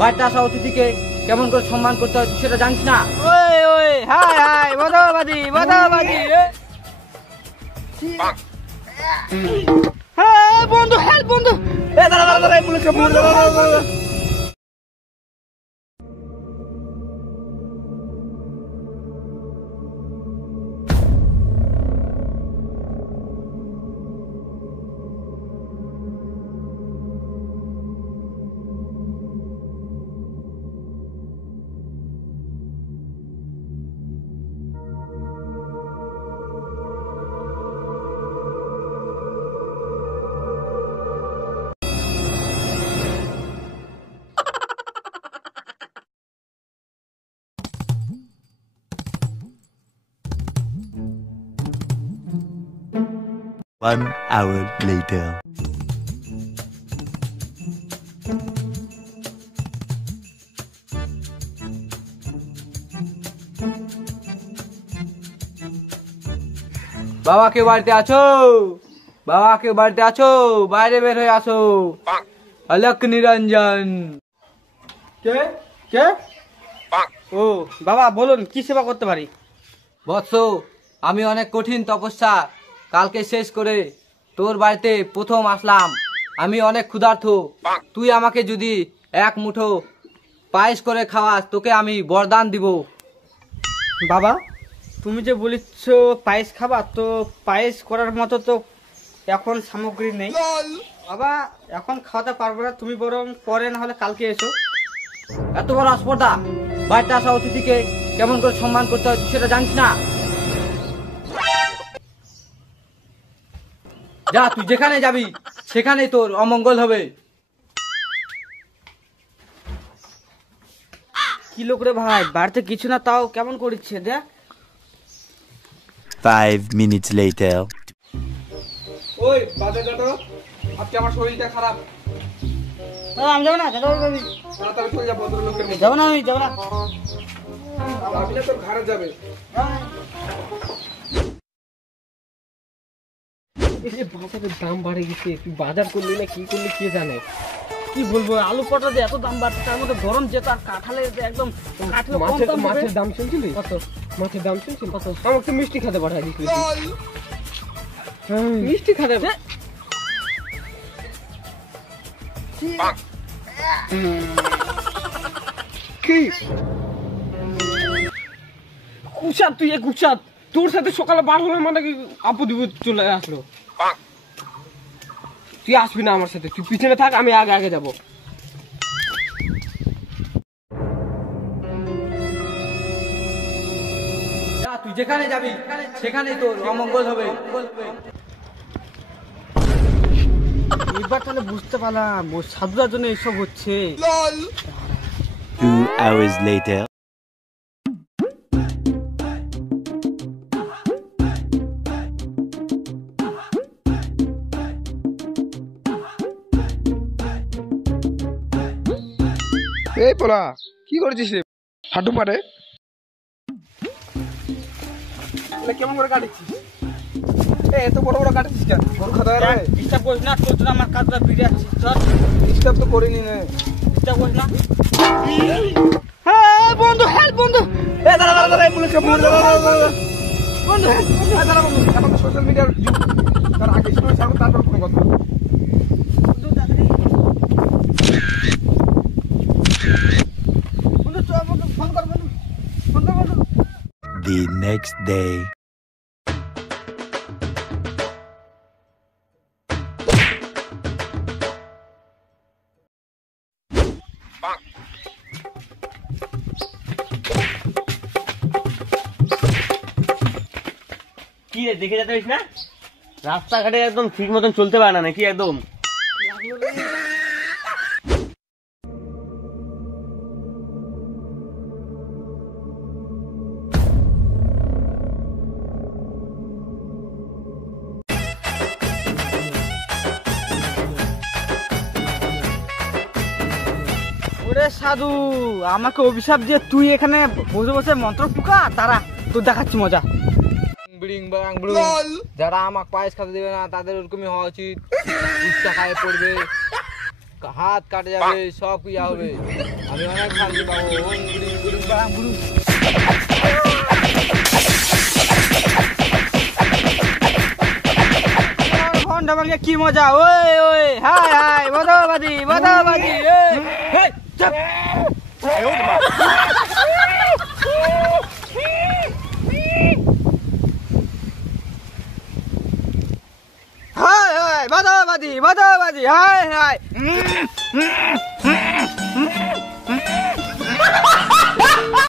বাড়িতে আসা অতিথিকে কেমন করে সম্মান করতে হয় তুই সেটা জানিস না? ওই ওই হাই হাই বদাবাদি বদাবাদি হ্যাঁ বন্ধু হেল্প বন্ধু এ দাঁড়া দাঁড়া দাঁড়া পুলিশকে ফোন দাঁড়া। One hour later. বাবা কেউ বাড়িতে আছো? বাবা কেউ বাড়িতে আছো? বাইরে বের হয়ে আসো। অলক নিরঞ্জন। কে কে ও বাবা বলুন কি সেবা করতে পারি? বৎস, আমি অনেক কঠিন তপস্যা কালকে শেষ করে তোর বাড়িতে প্রথম আসলাম। আমি অনেক ক্ষুধার্ত। তুই আমাকে যদি এক মুঠো পায়েস করে খাওয়াস তোকে আমি বরদান দিব। বাবা তুমি যে বলিচ্ছ পায়েস খাবা, তো পায়েস করার মতো তো এখন সামগ্রী নেই বাবা, এখন খাওয়াতে পারবো না। তুমি বরং পরে না হলে কালকে এসো। এত বড় আসপর্দা! বাড়িতে আসা অতিথিকে কেমন করে সম্মান করতে হয় তুই সেটা জানিস না? যা, তুই যেখানে যাবি সেখানেই তোর অমঙ্গল হবে। কি লোক রে ভাই, বাড়িতে কিছু না তাও কেমন করিচ্ছে দেখ। 5 minutes later. ওই বাজার যাতো, আজকে আমার শরীরটা খারাপ। আমি যাবো না, তাড়াতাড়ি চলে যা ভদ্রলোকের মধ্যে। যাবো না, আমি যাবো না। যাবি না তোর ঘরে যাবে। বাজারের দাম বাড়ে গেছে, তুই বাজার করলি না কি করলি কে জানে। কি বলবো, আলু পটল দিয়ে এত দাম বাড়ছে, তার মধ্যে গরম যেত আর কাঁঠালে একদম মাছের দাম শুনছিলি? কত মাছের দাম শুনছিলি? কত? আমাকে তো মিষ্টি খেতে পাঠাই দিছিলি। মিষ্টি খেতে কি কুচাত, তুই এ কুচাত, তোর সাথে সকালে বার হলো মানে কি আপদ বিপদ চলে আসলো। তুই আসবি না আমার সাথে, তুই পিছনে থাক, আমি আগে আগে যাবো। যা, তুই যেখানে যাবি সেখানেই তোর অমঙ্গল হবে। এবার তাহলে বুঝতে পারলাম সাধুদার জন্য এইসব হচ্ছে। 2 hours later. এই পোলা কি করেছিস রে? হাঁটু পারে কেমন করে কাটিছিস? এত বড় বড় কাটিছিস কেন? গরু খাওয়া দাওয়া ডিস্টার্ব করিস না, তোর জন্য আমার কাজটা ফিরে যাচ্ছিস। চল, ডিস্টার্ব তো করিনি না। ডিস্টার্ব করিস না। হ্যাঁ বন্ধু হেল্প বন্ধু এ দাঁড়া দাঁড়া দাঁড়া পুলিশকে ফোন দাঁড়া বন্ধু দাঁড়া বন্ধু, এখন তো সোশ্যাল মিডিয়ার যুগ, তার আগে সময় ছাড়বো তারপর কোনো কথা। বন্ধু চল বন্ধু, ফোন কর বন্ধু, ফোন কর বন্ধু। The next day. কি রে, দেখে যেতে পারিস না? রাস্তাঘাটে একদম ঠিক মতন চলতে পারে না নাকি একদম? ওরে সাধু, আমাকে অভিশাপ দিয়ে তুই এখানে বসে বসে মন্ত্র ফুকা, তারা তোর দেখাচ্ছি মজা। যারা আমাকে পায়েস খেতে দেবে না তাদের ওরকমই হওয়া উচিত। উচ্চা খায় পড়বে, হাত কাটে যাবে, সব ইয়া হবে। আমি অনেক শান্তি পাবো। ওম গুরু গুরু বাম গুরু। ঘন্টা ভাঙে কি মজা, ওই ওই হাই হাই বদাবাদি বদাবাদি। হাই হাই বদাবাদি বদাবাদি হাই হাই।